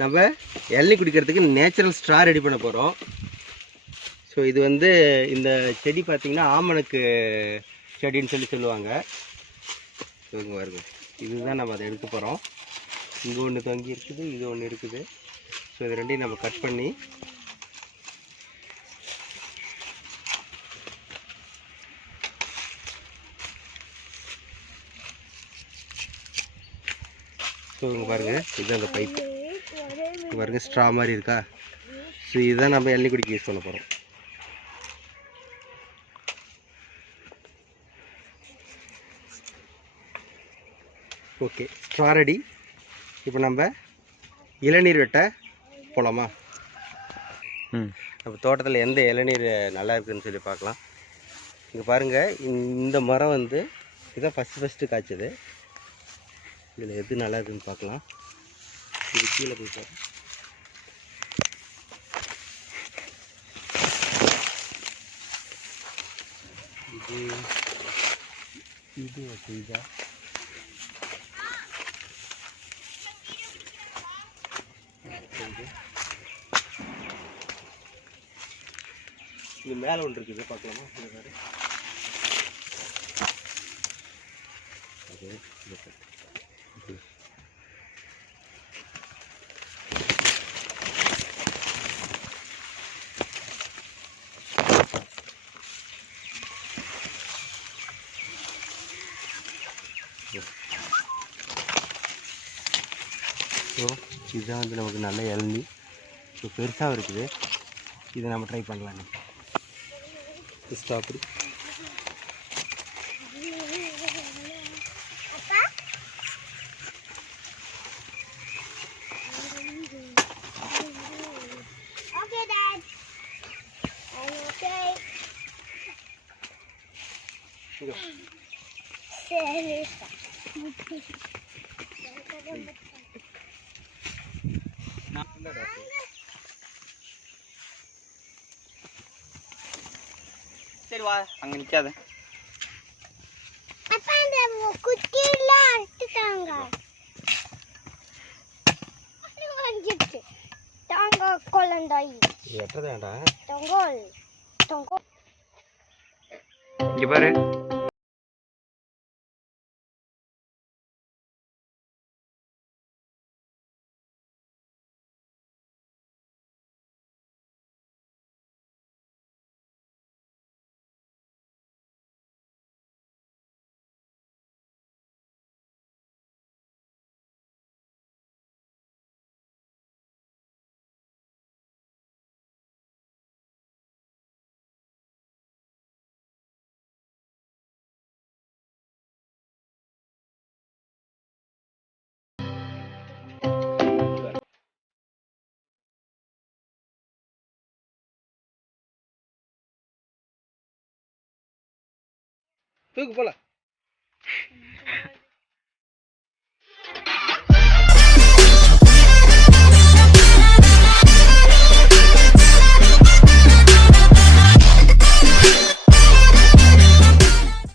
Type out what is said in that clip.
நம்ம இளநீ குடிக்கிறதுக்கு நேச்சுரல் ஸ்ட்ரா ரெடி பண்ண போகிறோம். ஸோ இது வந்து இந்த செடி பார்த்திங்கன்னா ஆமணக்கு செடின்னு சொல்லுவாங்க. இவங்க வருங்க, இதுதான் நம்ம அதை எடுக்க போகிறோம். இங்கே ஒன்று தொங்கி இருக்குது, இது ஒன்று இருக்குது. ஸோ இது ரெண்டையும் நம்ம கட் பண்ணி ஸோ இங்கே பாருங்கள், இதுதான் அந்த பைப்பு. இங்கே பாருங்கள், ஸ்ட்ரா மாதிரி இருக்கா. ஸோ இதுதான் நம்ம இளநீ குடிக்க யூஸ் பண்ண போகிறோம். Okay, straw ready. இப்போ நம்ம இளநீர் வெட்ட போகலாமா? நம்ம தோட்டத்தில் எந்த இளநீர் நல்லா இருக்குதுன்னு சொல்லி பார்க்கலாம். இங்கே பாருங்கள், இந்த மரம் வந்து இதுதான் ஃபஸ்ட்டு காய்ச்சது. இதில் எது நல்லா இருக்குதுன்னு பார்க்கலாம். இது கீழே போய் பாரு. இது இதா இது மேலே ஒன்று இருக்குது, பார்க்கலாமா? ஸோ இதுதான் வந்து நமக்கு நல்ல இளநீ. ஸோ பெருசாக இருக்குது, இதை நம்ம ட்ரை பண்ணலாம். ஸ்ட்ராபெரி சரி வா, அங்கே நிற்காத. இங்கே பாரு. தூக்கு போல.